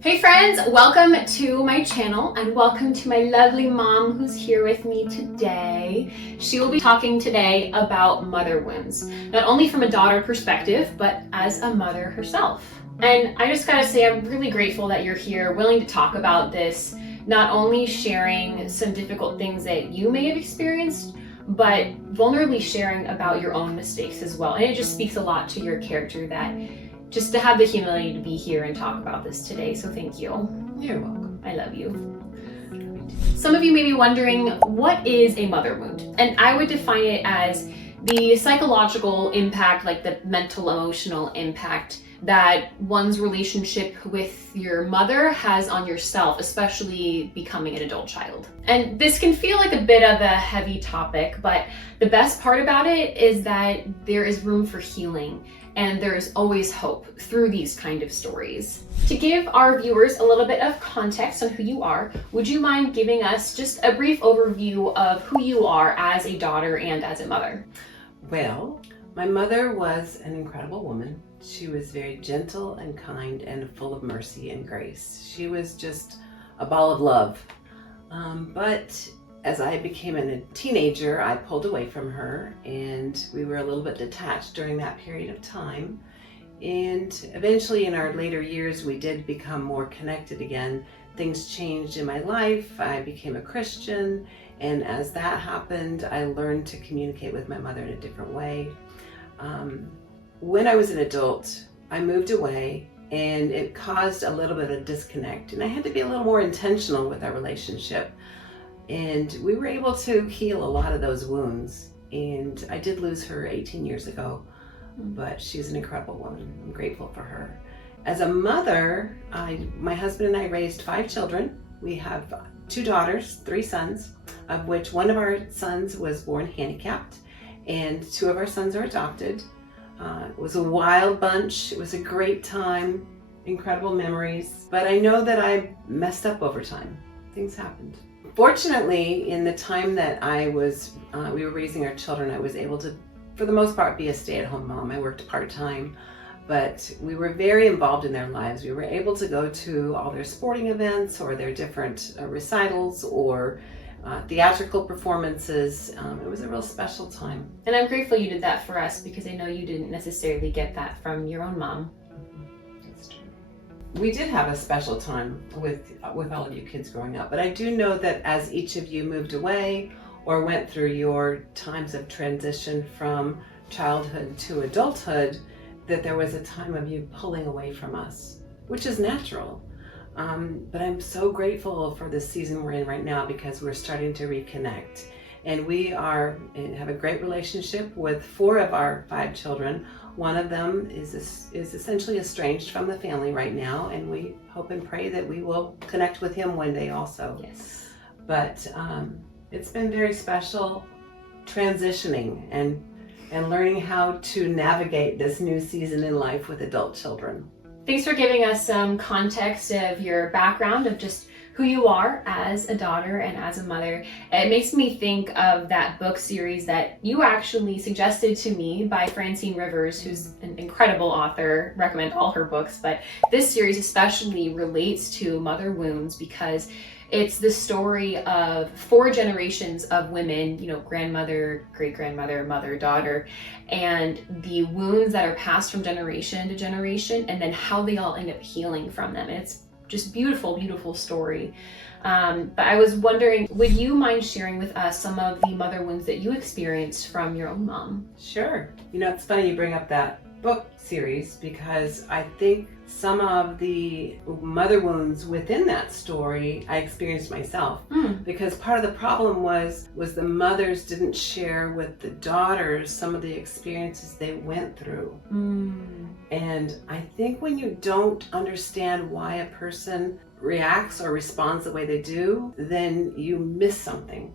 Hey friends, welcome to my channel and welcome to my lovely mom who's here with me today. She will be talking today about mother wounds, not only from a daughter perspective, but as a mother herself. And I just gotta say, I'm really grateful that you're here, willing to talk about this, not only sharing some difficult things that you may have experienced, but vulnerably sharing about your own mistakes as well. And it just speaks a lot to your character that just to have the humility to be here and talk about this today. So thank you. You're welcome. I love you. Some of you may be wondering, what is a mother wound? And I would define it as the psychological impact, like the mental, emotional impact that one's relationship with your mother has on yourself, especially becoming an adult child. And this can feel like a bit of a heavy topic, but the best part about it is that there is room for healing and there's always hope through these kind of stories. To give our viewers a little bit of context on who you are, would you mind giving us just a brief overview of who you are as a daughter and as a mother? Well, my mother was an incredible woman. She was very gentle and kind and full of mercy and grace. She was just a ball of love. But as I became a teenager, I pulled away from her and we were a little bit detached during that period of time. And eventually in our later years, we did become more connected again. Things changed in my life. I became a Christian. And as that happened, I learned to communicate with my mother in a different way. When I was an adult, I moved away and it caused a little bit of disconnect. And I had to be a little more intentional with our relationship. And we were able to heal a lot of those wounds. And I did lose her 18 years ago, but she's an incredible woman. I'm grateful for her. As a mother, my husband and I raised 5 children. We have 2 daughters, 3 sons, of which one of our sons was born handicapped and 2 of our sons are adopted. It was a wild bunch. It was a great time, incredible memories, but I know that I messed up over time. Things happened. Fortunately, in the time that we were raising our children, I was able to, for the most part, be a stay-at-home mom. I worked part-time, but we were very involved in their lives. We were able to go to all their sporting events or their different recitals or theatrical performances. It was a real special time. And I'm grateful you did that for us because I know you didn't necessarily get that from your own mom. That's true. We did have a special time with all of you kids growing up, but I do know that as each of you moved away or went through your times of transition from childhood to adulthood, that there was a time of you pulling away from us, which is natural. But I'm so grateful for the season we're in right now because we're starting to reconnect. And we have a great relationship with 4 of our 5 children. One of them is essentially estranged from the family right now, and we hope and pray that we will connect with him one day also. Yes. But it's been very special transitioning and learning how to navigate this new season in life with adult children. Thanks for giving us some context of your background, of just who you are as a daughter and as a mother. It makes me think of that book series that you actually suggested to me by Francine Rivers, who's an incredible author. Recommend all her books, but this series especially relates to mother wounds because it's the story of 4 generations of women, grandmother, great-grandmother, mother, daughter, and the wounds that are passed from generation to generation, and then how they all end up healing from them. And it's just beautiful, beautiful story. But I was wondering, would you mind sharing with us some of the mother wounds that you experienced from your own mom? Sure. It's funny you bring up that book series because I think some of the mother wounds within that story I experienced myself. Because part of the problem was the mothers didn't share with the daughters some of the experiences they went through. And I think when you don't understand why a person reacts or responds the way they do, then you miss something.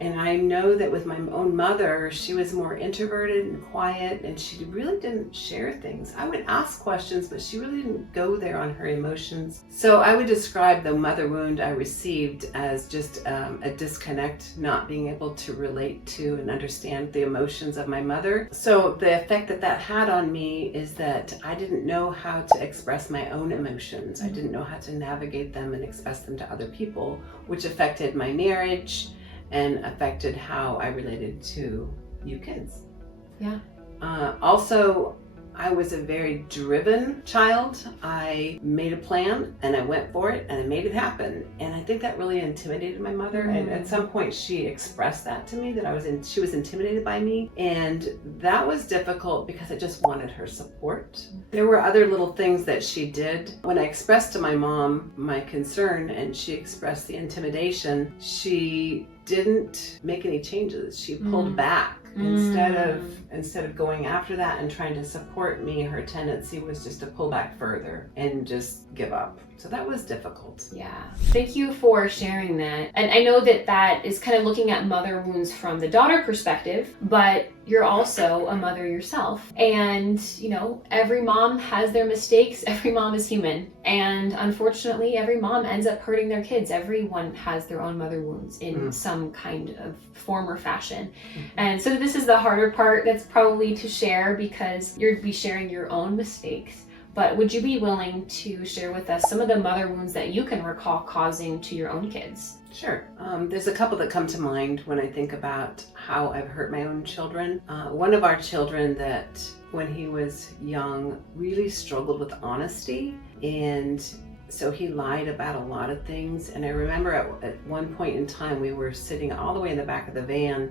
And I know that with my own mother, she was more introverted and quiet, and she really didn't share things. I would ask questions, but she really didn't go there on her emotions. So I would describe the mother wound I received as just a disconnect, not being able to relate to and understand the emotions of my mother. So the effect that that had on me is that I didn't know how to express my own emotions. I didn't know how to navigate them and express them to other people, which affected my marriage and affected how I related to you kids. Yeah. Also, I was a very driven child. I made a plan and I went for it and I made it happen. And I think that really intimidated my mother. And at some point she expressed that to me, that she was intimidated by me. And that was difficult because I just wanted her support. There were other little things that she did. When I expressed to my mom my concern and she expressed the intimidation, she didn't make any changes. She pulled back. Instead of going after that and trying to support me, her tendency was just to pull back further and just give up. So that was difficult. Yeah. Thank you for sharing that. And I know that that is kind of looking at mother wounds from the daughter perspective, but you're also a mother yourself. And, every mom has their mistakes. Every mom is human. And unfortunately, every mom ends up hurting their kids. Everyone has their own mother wounds in some kind of form or fashion. And so this is the harder part that's probably to share because you'd be sharing your own mistakes. But would you be willing to share with us some of the mother wounds that you can recall causing to your own kids? Sure. There's a couple that come to mind when I think about how I've hurt my own children. One of our children that when he was young really struggled with honesty, and so he lied about a lot of things. And I remember at one point in time we were sitting all the way in the back of the van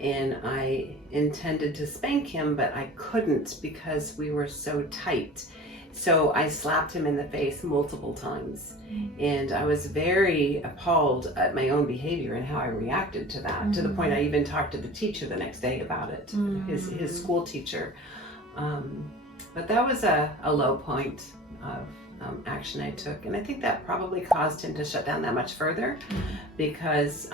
and I intended to spank him, but I couldn't because we were so tight. So I slapped him in the face multiple times. And I was very appalled at my own behavior and how I reacted to that, to the point I even talked to the teacher the next day about it, his school teacher. But that was a low point of action I took. And I think that probably caused him to shut down that much further because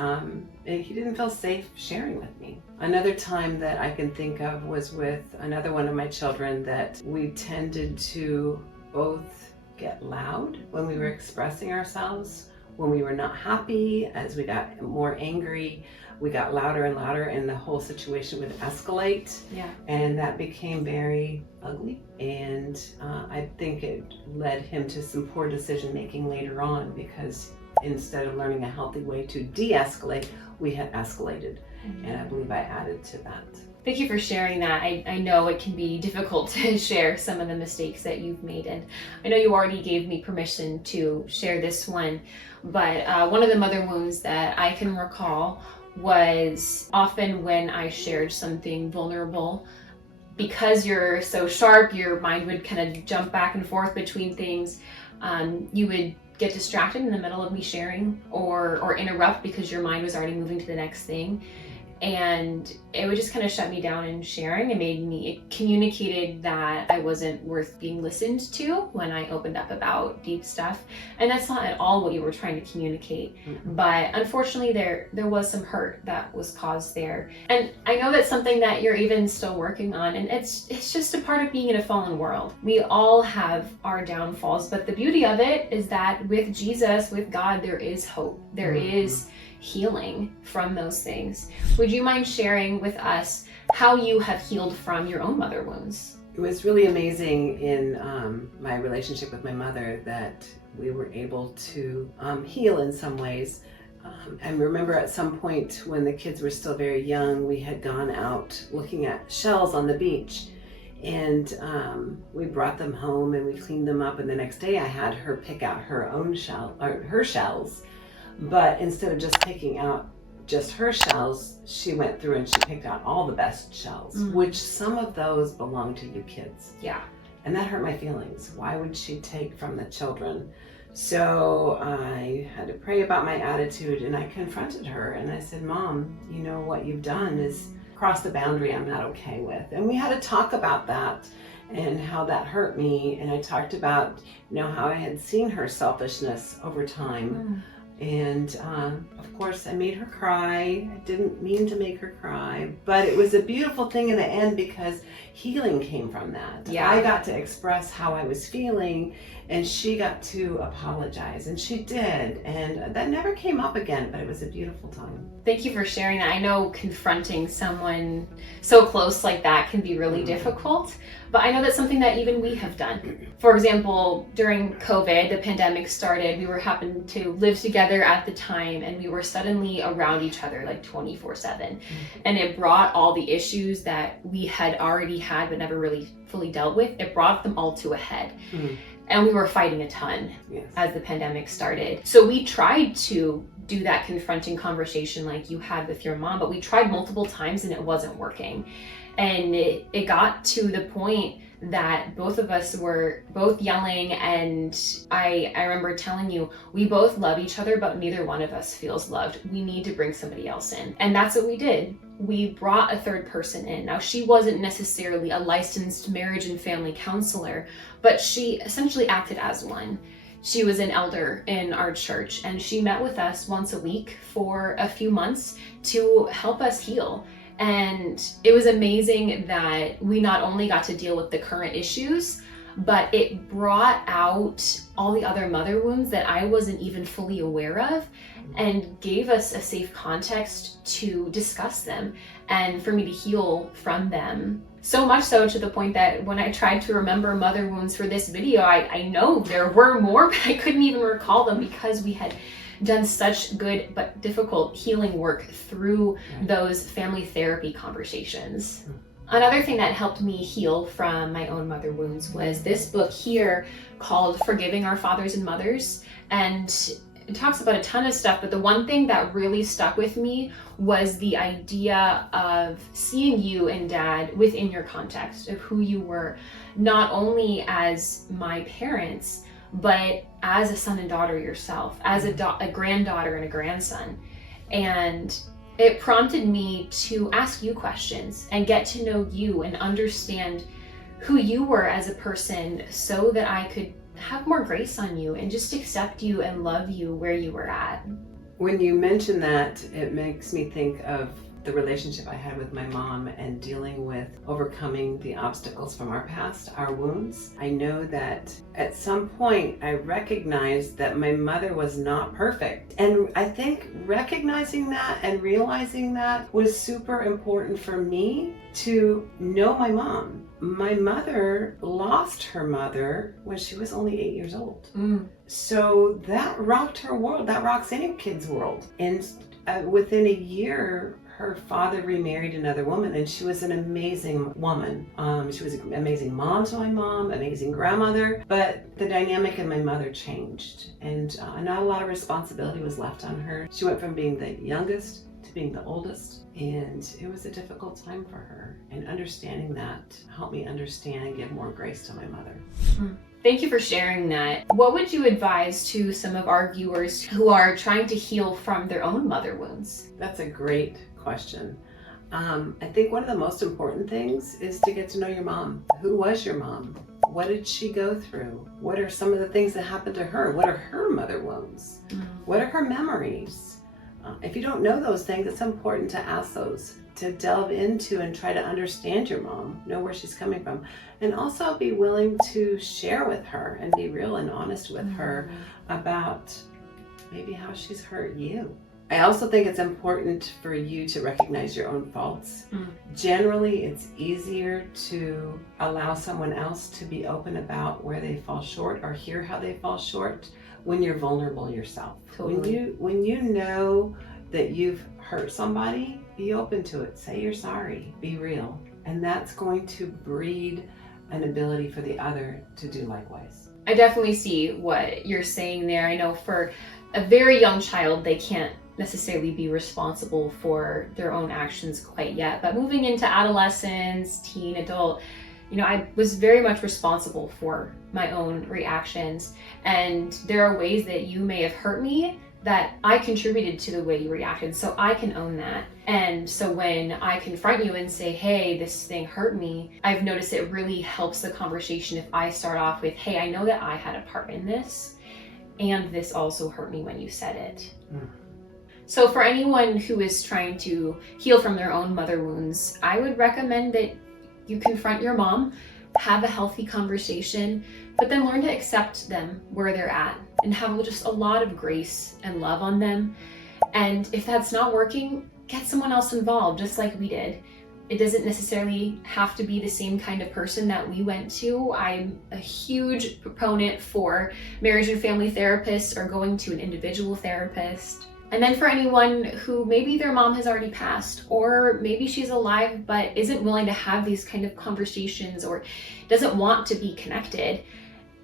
he didn't feel safe sharing with me. Another time that I can think of was with another one of my children that we tended to both get loud when we were expressing ourselves. When we were not happy, as we got more angry, we got louder and louder and the whole situation would escalate. Yeah. And that became very ugly. And I think it led him to some poor decision making later on because instead of learning a healthy way to de-escalate, we had escalated. And I believe I added to that. Thank you for sharing that. I know it can be difficult to share some of the mistakes that you've made. And I know you already gave me permission to share this one. But one of the mother wounds that I can recall was often when I shared something vulnerable. Because you're so sharp, your mind would kind of jump back and forth between things. You would get distracted in the middle of me sharing or interrupt because your mind was already moving to the next thing. And it would just kind of shut me down in sharing. It communicated that I wasn't worth being listened to when I opened up about deep stuff. And that's not at all what you were trying to communicate. But unfortunately, there was some hurt that was caused there. And I know that's something that you're even still working on. And it's just a part of being in a fallen world. We all have our downfalls. But the beauty of it is that with Jesus, with God, there is hope. There is healing from those things. Would you mind sharing with us how you have healed from your own mother wounds? It was really amazing in my relationship with my mother that we were able to heal in some ways. And remember at some point when the kids were still very young, we had gone out looking at shells on the beach. And we brought them home and we cleaned them up. And the next day I had her pick out her own her shells. But instead of just picking out just her shells, she went through and she picked out all the best shells, which some of those belong to you kids. Yeah. And that hurt my feelings. Why would she take from the children? So I had to pray about my attitude and I confronted her and I said, Mom, you know what you've done is cross the boundary I'm not okay with. And we had to talk about that and how that hurt me. And I talked about, how I had seen her selfishness over time. And of course, I made her cry. I didn't mean to make her cry, but it was a beautiful thing in the end because healing came from that. Yeah. I got to express how I was feeling, and she got to apologize, and she did. And that never came up again, but it was a beautiful time. Thank you for sharing that. I know confronting someone so close like that can be really difficult, but I know that's something that even we have done. For example, during COVID, the pandemic started, we happened to live together at the time, and we were suddenly around each other like 24/7. And it brought all the issues that we had already had but never really fully dealt with, it brought them all to a head. And we were fighting a ton as the pandemic started. So we tried to do that confronting conversation like you had with your mom, but we tried multiple times and it wasn't working. And it got to the point that both of us were both yelling, and I remember telling you, we both love each other, but neither one of us feels loved. We need to bring somebody else in. And that's what we did. We brought a third person in. Now, she wasn't necessarily a licensed marriage and family counselor, but she essentially acted as one. She was an elder in our church, and she met with us once a week for a few months to help us heal. And it was amazing that we not only got to deal with the current issues, but it brought out all the other mother wounds that I wasn't even fully aware of, and gave us a safe context to discuss them and for me to heal from them. So much so to the point that when I tried to remember mother wounds for this video, I know there were more, but I couldn't even recall them because we had done such good but difficult healing work through those family therapy conversations. Another thing that helped me heal from my own mother wounds was this book here called Forgiving Our Fathers and Mothers. And it talks about a ton of stuff, but the one thing that really stuck with me was the idea of seeing you and Dad within your context of who you were, not only as my parents, but as a son and daughter yourself, as a granddaughter and a grandson. And it prompted me to ask you questions and get to know you and understand who you were as a person so that I could have more grace on you and just accept you and love you where you were at. When you mention that, it makes me think of the relationship I had with my mom and dealing with overcoming the obstacles from our past, our wounds. I know that at some point I recognized that my mother was not perfect. And I think recognizing that and realizing that was super important for me to know my mom. My mother lost her mother when she was only 8 years old. So that rocked her world. That rocks any kid's world. And within a year, her father remarried another woman, and she was an amazing woman. She was an amazing mom to my mom, amazing grandmother, but the dynamic in my mother changed, and not a lot of responsibility was left on her. She went from being the youngest to being the oldest, and it was a difficult time for her, and understanding that helped me understand and give more grace to my mother. Thank you for sharing that. What would you advise to some of our viewers who are trying to heal from their own mother wounds? That's a great question. I think one of the most important things is to get to know your mom. Who was your mom? What did she go through? What are some of the things that happened to her? What are her mother wounds? What are her memories? If you don't know those things, it's important to ask those, to delve into and try to understand your mom, know where she's coming from, and also be willing to share with her and be real and honest with her about maybe how she's hurt you. I also think it's important for you to recognize your own faults. Generally, it's easier to allow someone else to be open about where they fall short or hear how they fall short when you're vulnerable yourself. Totally. When you know that you've hurt somebody, be open to it. Say you're sorry. Be real. And that's going to breed an ability for the other to do likewise. I definitely see what you're saying there. I know for a very young child, they can't necessarily be responsible for their own actions quite yet. But moving into adolescence, teen, adult, I was very much responsible for my own reactions. And there are ways that you may have hurt me that I contributed to the way you reacted. So I can own that. And so when I confront you and say, hey, this thing hurt me, I've noticed it really helps the conversation if I start off with, hey, I know that I had a part in this. and this also hurt me when you said it. Mm. So for anyone who is trying to heal from their own mother wounds, I would recommend that you confront your mom, have a healthy conversation, but then learn to accept them where they're at and have just a lot of grace and love on them. And if that's not working, get someone else involved, just like we did. It doesn't necessarily have to be the same kind of person that we went to. I'm a huge proponent for marriage and family therapists or going to an individual therapist. And then for anyone who maybe their mom has already passed, or maybe she's alive but isn't willing to have these kind of conversations or doesn't want to be connected,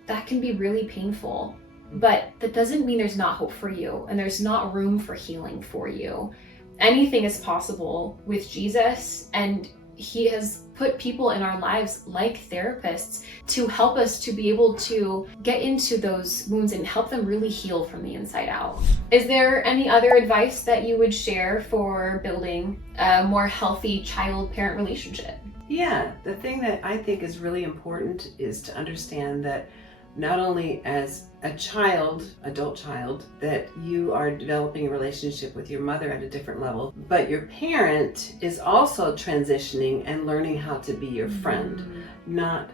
that can be really painful. But that doesn't mean there's not hope for you and there's not room for healing for you. Anything is possible with Jesus, and he has put people in our lives like therapists to help us to be able to get into those wounds and help them really heal from the inside out. Is there any other advice that you would share for building a more healthy child-parent relationship? Yeah, the thing that I think is really important is to understand that not only as a child, adult child, that you are developing a relationship with your mother at a different level, but your parent is also transitioning and learning how to be your friend, not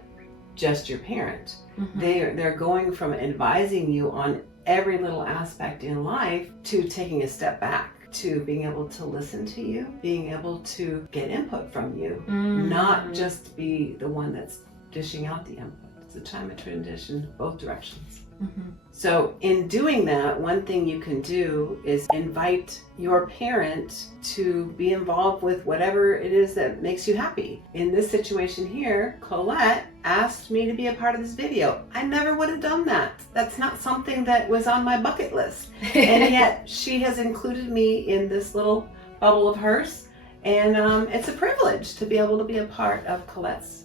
just your parent. Mm-hmm. They're going from advising you on every little aspect in life to taking a step back, to being able to listen to you, being able to get input from you, not just be the one that's dishing out the input. It's a time of transition, both directions. Mm-hmm. So in doing that, one thing you can do is invite your parent to be involved with whatever it is that makes you happy. In this situation here, Colette asked me to be a part of this video. I never would have done that. That's not something that was on my bucket list. And yet she has included me in this little bubble of hers. And it's a privilege to be able to be a part of Colette's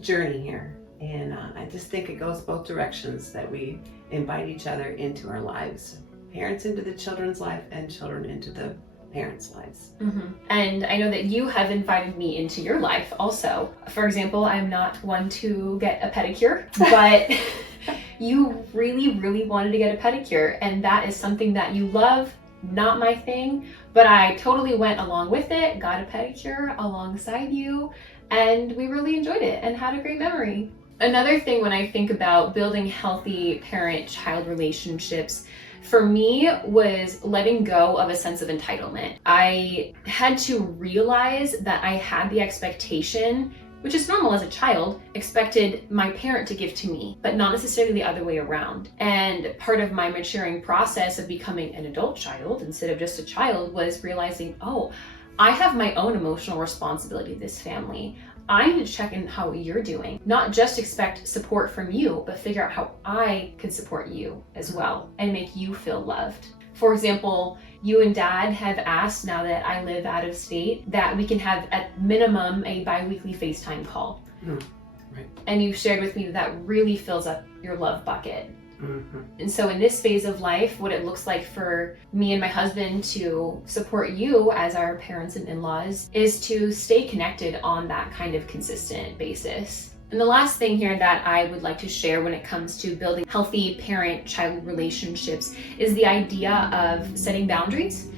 journey here. And I just think it goes both directions, that we invite each other into our lives. Parents into the children's life and children into the parents' lives. Mm-hmm. And I know that you have invited me into your life also. For example, I'm not one to get a pedicure, but you really, really wanted to get a pedicure. And that is something that you love, not my thing. But I totally went along with it, got a pedicure alongside you, and we really enjoyed it and had a great memory. Another thing when I think about building healthy parent-child relationships, for me, was letting go of a sense of entitlement. I had to realize that I had the expectation, which is normal as a child, expected my parent to give to me, but not necessarily the other way around. And part of my maturing process of becoming an adult child instead of just a child was realizing, oh, I have my own emotional responsibility to this family. I need to check in how you're doing, not just expect support from you, but figure out how I can support you as well and make you feel loved. For example, you and Dad have asked, now that I live out of state, that we can have at minimum a bi-weekly FaceTime call. Right. And you've shared with me that that really fills up your love bucket. Mm-hmm. And so in this phase of life, what it looks like for me and my husband to support you as our parents and in-laws is to stay connected on that kind of consistent basis. And the last thing here that I would like to share when it comes to building healthy parent-child relationships is the idea of setting boundaries.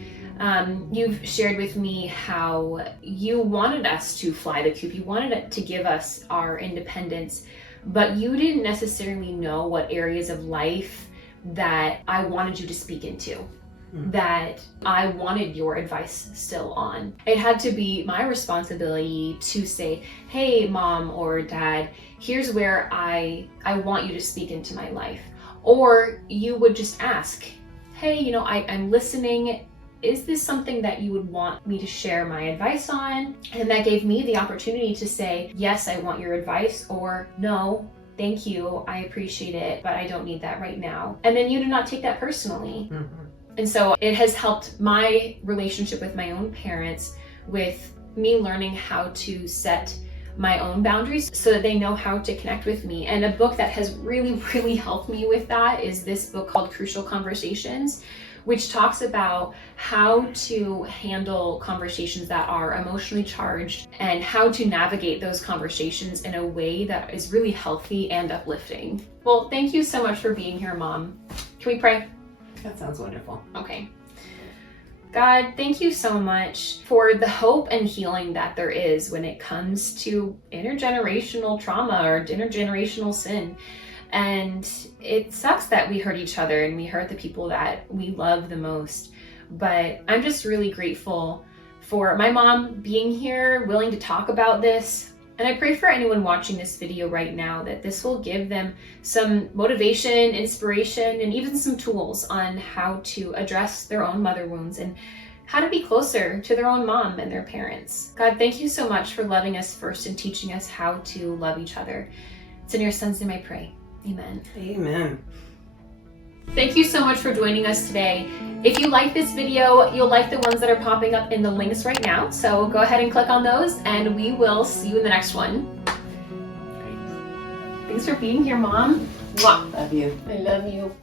You've shared with me how you wanted us to fly the coop. You wanted it to give us our independence, but you didn't necessarily know what areas of life that I wanted you to speak into, that I wanted your advice still on. It had to be my responsibility to say, hey, Mom or Dad, here's where I want you to speak into my life. Or you would just ask, hey, I'm listening. Is this something that you would want me to share my advice on? And that gave me the opportunity to say, yes, I want your advice, or no, thank you, I appreciate it, but I don't need that right now. And then you do not take that personally. Mm-hmm. And so it has helped my relationship with my own parents with me learning how to set my own boundaries so that they know how to connect with me. And a book that has really, really helped me with that is this book called Crucial Conversations, which talks about how to handle conversations that are emotionally charged and how to navigate those conversations in a way that is really healthy and uplifting. Well, thank you so much for being here, Mom. Can we pray? That sounds wonderful. Okay. God, thank you so much for the hope and healing that there is when it comes to intergenerational trauma or intergenerational sin. And it sucks that we hurt each other and we hurt the people that we love the most. But I'm just really grateful for my mom being here, willing to talk about this. And I pray for anyone watching this video right now that this will give them some motivation, inspiration, and even some tools on how to address their own mother wounds and how to be closer to their own mom and their parents. God, thank you so much for loving us first and teaching us how to love each other. It's in your son's name I pray. Amen. Amen. Thank you so much for joining us today. If you like this video, you'll like the ones that are popping up in the links right now. So go ahead and click on those and we will see you in the next one. Thanks for being here, Mom. Mwah. Love you. I love you.